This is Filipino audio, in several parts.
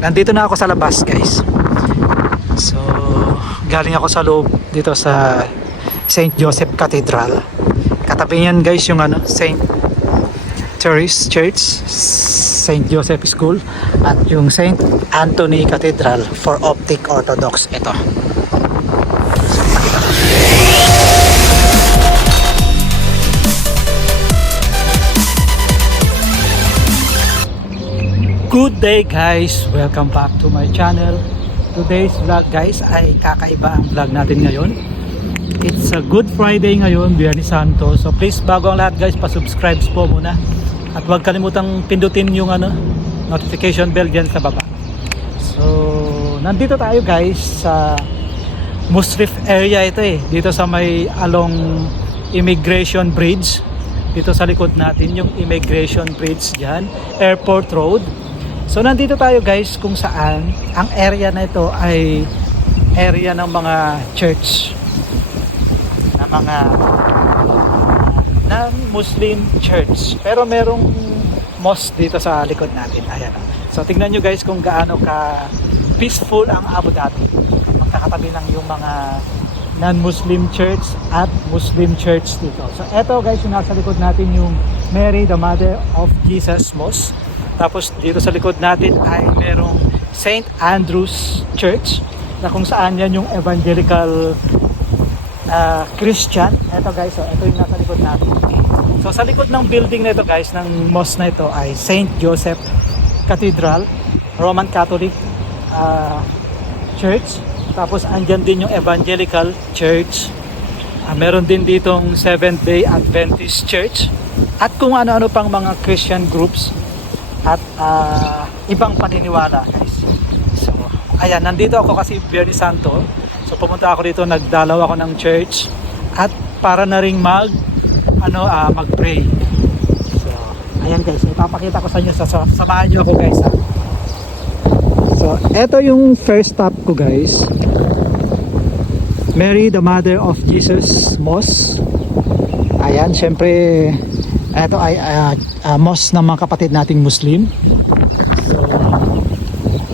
nandito na ako sa labas guys. So galing ako sa loob dito sa St. Joseph Cathedral. Katabi niyan guys yung St. Therese Church, St. Joseph School, at yung St. Anthony Cathedral for Optic Orthodox. Ito. Good day guys, welcome back to my channel. Today's vlog guys ay kakaiba ang vlog natin ngayon. It's a Good Friday ngayon, Biyernes Santo. So please, bago ang lahat guys, pa-subscribe po muna. At huwag kalimutang pindutin yung notification bell dyan sa baba. So nandito tayo guys sa Musrif area ito dito sa may along Immigration Bridge. Dito sa likod natin yung Immigration Bridge dyan, Airport Road. So nandito tayo guys kung saan ang area na ito ay area ng mga church, na mga non-Muslim church, pero merong mosque dito sa likod natin. Ayan. So tingnan nyo guys kung gaano ka peaceful ang Abu Dhabi. Magkakatabi lang yung mga non-Muslim church at Muslim church dito. So eto guys, yung nasa likod natin yung Mary the Mother of Jesus Mosque. Tapos dito sa likod natin ay merong St. Andrew's Church, na kung saan yan yung evangelical Christian. Ito guys, so ito yung nasa likod natin. So sa likod ng building na ito guys, ng mosque na ito, ay St. Joseph Cathedral, Roman Catholic Church. Tapos andyan din yung Evangelical Church. Meron din ditong Seventh-day Adventist Church. At kung ano-ano pang mga Christian groups at ibang paniniwala guys. So ayan, nandito ako kasi Biyernes Santo. So pumunta ako dito, nagdalaw ako ng church at para na ring mag-pray. So ayan guys, ipapakita ko sa inyo, samahan nyo ako guys ha. So eto yung first stop ko guys, Mary the Mother of Jesus Mosque. Ayan, syempre ito ay mosque ng mga kapatid nating Muslim. So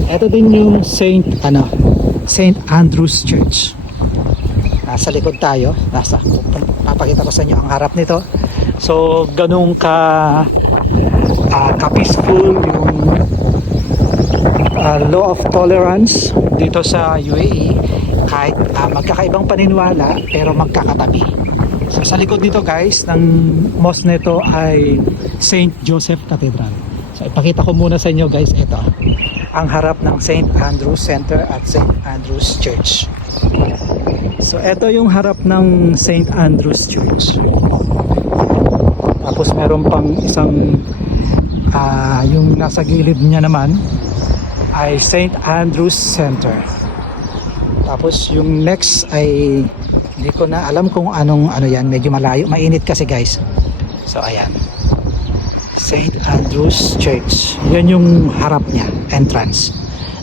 ito din yung St. Andrew's Church. Nasa likod tayo, papakita ko sa inyo ang harap nito. So ganun ka peaceful yung law of tolerance dito sa UAE, kahit magkakaibang paniniwala pero magkakatabi. So sa likod dito guys ng mosque nito ay St. Joseph Cathedral. So ipakita ko muna sa inyo guys, ito ang harap ng St. Andrew's Center at St. Andrew's Church. So ito yung harap ng St. Andrew's Church. Tapos meron pang isang yung nasa gilid niya naman ay St. Andrew's Center. Tapos yung next ay hindi ko na alam kung anong yan, medyo malayo, mainit kasi guys. So ayan, St. Andrew's Church, yan yung harap niya, entrance.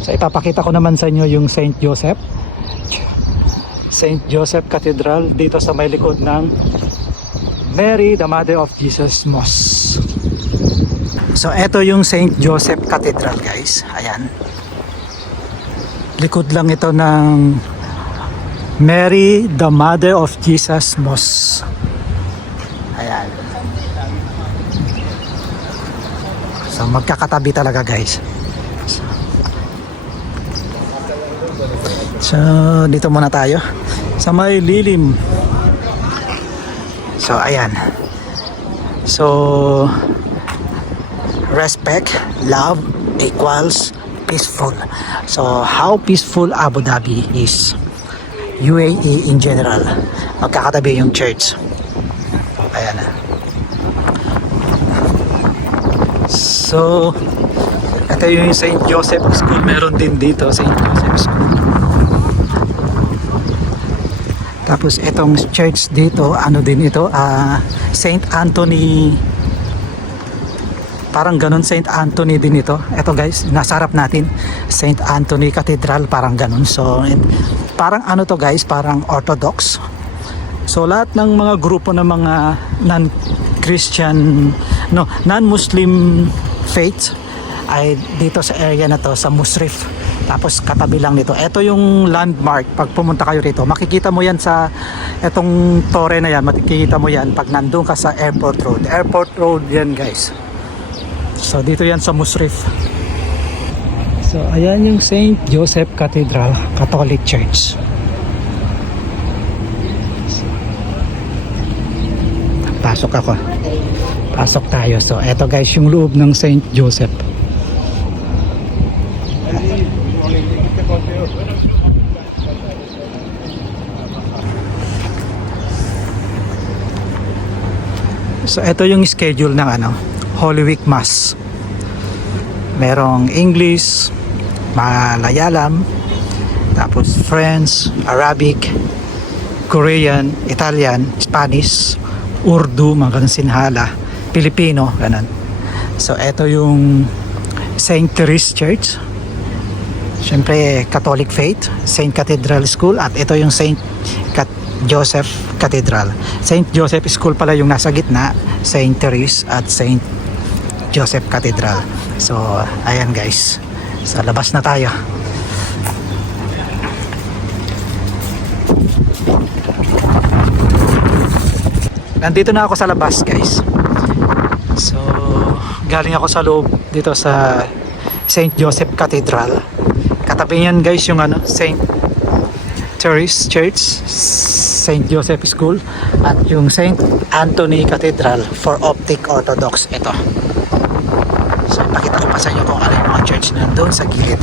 So ipapakita ko naman sa inyo yung St. Joseph Cathedral dito sa may likod ng Mary the Mother of Jesus Mosque. So eto yung St. Joseph Cathedral guys, ayan, likod lang ito ng Mary the Mother of Jesus Mosque. Ayan. So magkakatabi talaga guys. So dito muna tayo sa may lilim. So ayan. So respect, love equals peaceful. So how peaceful Abu Dhabi is, UAE in general, magkakatabi yung church. Ayan. So ito yung St. Joseph School, meron din dito St. Joseph School. Tapos itong church dito, din ito, St. Anthony, parang ganun, St. Anthony din ito. Ito guys, nasa harap natin, St. Anthony Cathedral, parang ganun. So parang to guys, parang Orthodox. So lahat ng mga grupo ng mga non-Muslim faith ay dito sa area na to, sa Musrif. Tapos katabi lang nito. Ito yung landmark. Pag pumunta kayo rito, makikita mo yan sa etong tore na yan. Makikita mo yan pag nandun ka sa Airport Road. Airport Road yan, guys. So dito yan sa Musrif. So ayan yung St. Joseph Cathedral Catholic Church. Pasok ako. Pasok tayo. So eto guys yung loob ng St. Joseph. So ito yung schedule ng Holy Week Mass. Merong English, Malayalam, tapos French, Arabic, Korean, Italian, Spanish, Urdu, mga ganun sinhala, Pilipino, ganun. So ito yung St. Therese Church. Siyempre Catholic Faith, St. Cathedral School, at ito yung St. Joseph Cathedral. St. Joseph School pala yung nasa gitna, St. Therese at St. Joseph Cathedral. So ayan guys, sa labas na tayo. Nandito na ako sa labas guys. So galing ako sa loob dito sa St. Joseph Cathedral. Katabi niyan guys yung St. Therese Church, St. Joseph School, at yung St. Anthony Cathedral for Optic Orthodox. Ito. So pakita ko pa sa inyo kung ano yung mga church na doon sa gilid.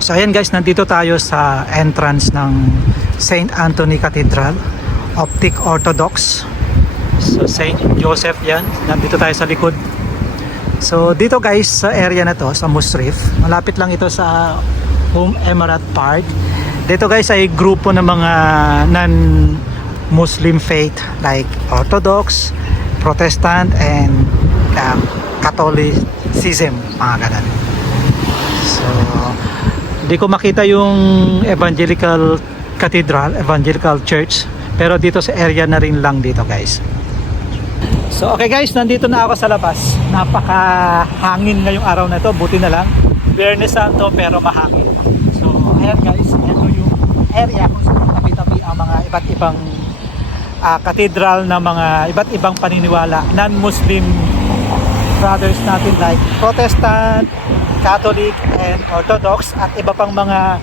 So ayan guys, nandito tayo sa entrance ng St. Anthony Cathedral, Optic Orthodox. So St. Joseph yan, nandito tayo sa likod. So dito guys sa area na to, sa Musrif, malapit lang ito sa Home Emirate Park. Dito guys ay grupo ng mga non-Muslim faith like Orthodox, Protestant, and Catholicism, mga ganun. So di ko makita yung Evangelical Cathedral, Evangelical Church, pero dito sa area na rin lang dito guys. So okay guys, nandito na ako sa labas. Napakahangin ngayong araw na ito, buti na lang Biyernes Santo pero mahangin. So ayan guys, ito yung area kung saan tabi-tabi ang mga iba't ibang cathedral na mga iba't ibang paniniwala, non-Muslim brothers natin like Protestant, Catholic, and Orthodox, at iba pang mga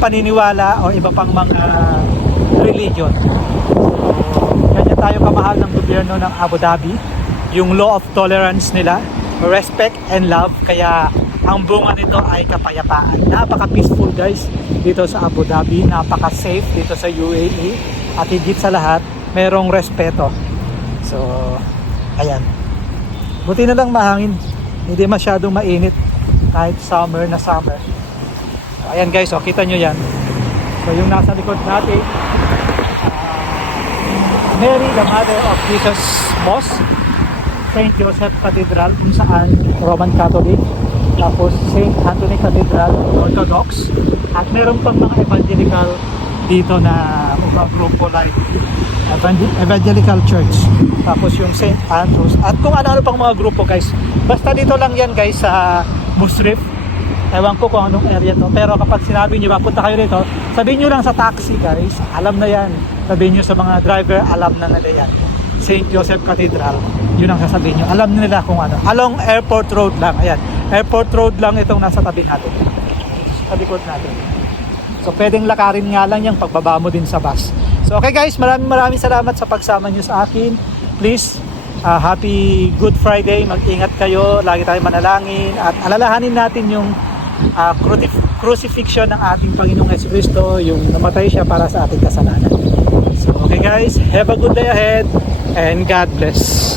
paniniwala o iba pang mga religion. So ganyan tayo kamahal ng gobyerno ng Abu Dhabi, yung law of tolerance nila, respect and love, kaya ang bunga nito ay kapayapaan. Napaka-peaceful guys dito sa Abu Dhabi, napaka-safe dito sa UAE, at higit sa lahat, merong respeto. So, ayan. Buti na lang mahangin, hindi masyadong mainit kahit summer na summer. So, ayan guys, oh, kita nyo yan. So, yung nasa likod natin, Mary, the Mother of Jesus Mosque, St. Joseph Cathedral kung saan Roman Catholic, tapos St. Anthony Cathedral Orthodox, at meron pang mga evangelical dito na mga grupo like Evangelical Church, tapos yung St. Andrews, at kung ano-ano pang mga grupo guys. Basta dito lang yan guys sa Musrif. Ewan ko kung anong area to, pero kapag sinabi nyo punta kayo rito, sabihin nyo lang sa taxi guys, alam na yan. Sabihin nyo sa mga driver, alam na nila yan. St. Joseph Cathedral, yun ang sasabihin nyo. Alam nila kung ano. Along Airport Road lang. Ayan, Airport Road lang itong nasa tabi natin, sa likod natin. So pwedeng lakarin nga lang yung pagbaba mo din sa bus. So okay guys, maraming salamat sa pagsama nyo sa akin. Please, happy Good Friday. Mag-ingat kayo, lagi tayo manalangin, at alalahanin natin yung crucifixion ng ating Panginoong Jesucristo, yung namatay siya para sa ating kasalanan. So okay guys, have a good day ahead and God bless.